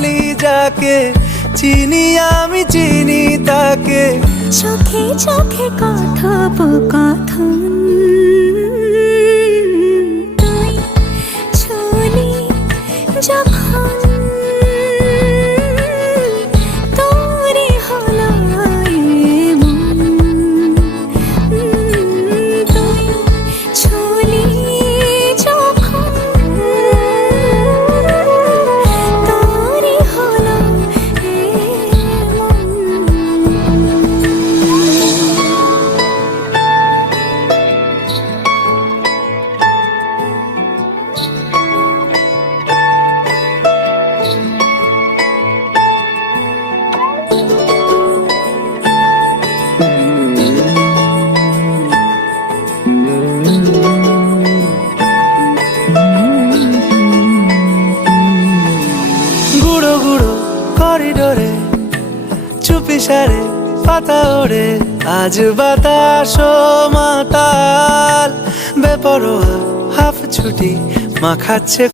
বলি যাকে, চিনি আমি চিনি তাকে। চোখে চোখে কথোপকথন, তুই ছুলি যখন তোরে হলো এমন, তুই ছুলি যখন তোরে হলো এমন। গুঁড়ো গুঁড়ো করিডোরে চুপি সারে পাতা ওড়ে, আজ বাতাস মাতাল বেপরোয়া হাফ ছুটি মাখাচ্ছে